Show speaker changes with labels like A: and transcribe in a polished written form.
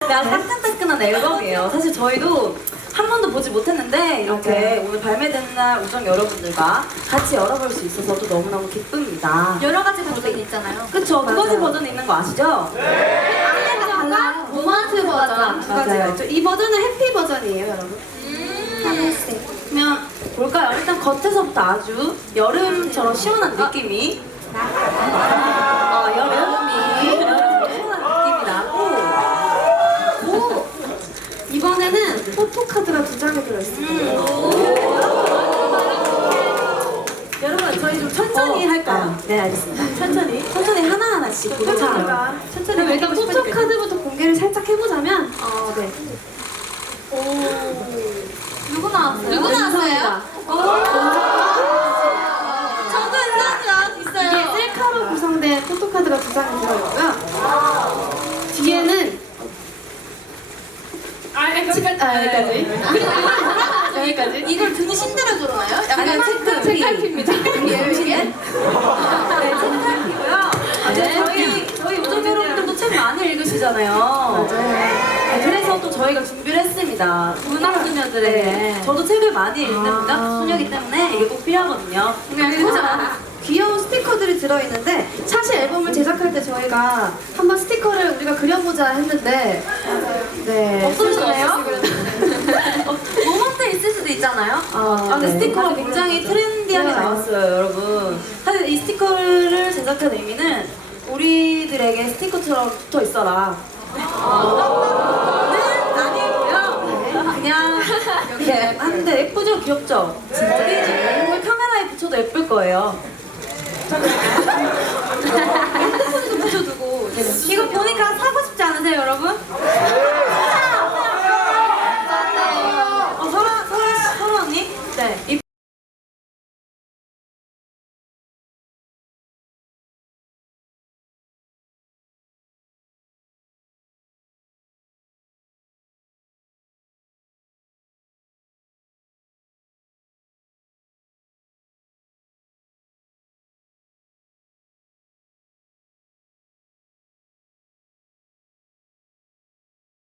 A: 따끈따끈한 앨범이에요. 사실 저희도 한 번도 보지 못했는데 이렇게 오늘 발매되는 날 우정 여러분들과 같이 열어볼 수 있어서 또 너무너무 기쁩니다.
B: 여러 가지 버전이 있잖아요.
A: 그쵸? 두 가지 버전이 있는 거 아시죠?
B: 달라? 로만트 버전.
A: 맞아요.
C: 이 버전은 해피 버전이에요, 여러분.
A: 그러면 볼까요? 일단 겉에서부터 아주 여름처럼 시원한 느낌이 여름이 시원한 느낌이 나고
C: 이번에는 포토카드가 2장이 들어있습니다.
A: 여러분 저희 좀 천천히 할까요?
C: 네, 알겠습니다.
A: 천천히 하나하나씩 보자.
C: 그럼 일단 포토카드부터 공개를 살짝 해보자면, 네.
B: 누구 나왔어요?
C: 누구 나왔어요?
B: 저도 은상이
C: 이게
B: 나왔어요.
C: 셀카로 구성된 포토카드가 2장이 들어있고요. 뒤에는 여기까지.
B: 이걸 등에 신대로 들어나요?
A: 아니요,
C: 책갈피입니다.
A: 네, 책갈피고요. 저희 우정 여러분들도 책 많이 읽으시잖아요. 그래서 또 저희가 준비를 했습니다. 문학 소녀들에게.
C: 네.
A: 저도 책을 많이 읽는 문학 소녀이기 때문에 이게 꼭 필요하거든요.
C: 그리고 귀여운 스티커들이 들어있는데, 사실 앨범을 제작할 때 저희가 한번 스티커를 우리가 그려보자 했는데, 네.
A: 없어졌네요? 모먼트 있을 수도 있잖아요. 근데
C: 네.
A: 스티커가 굉장히 트렌디하게 나왔어요, 여러분. 사실 이 스티커를 제작한 의미는 우리들에게 스티커처럼 붙어 있어라. 는 아니고요. 그냥 이렇게 하는데 예쁘죠? 귀엽죠? 진짜. 이걸 카메라에 붙여도 예쁠 거예요. 핸드폰에도 붙여두고.
B: 이거 보니까 사고 싶지 않으세요, 여러분?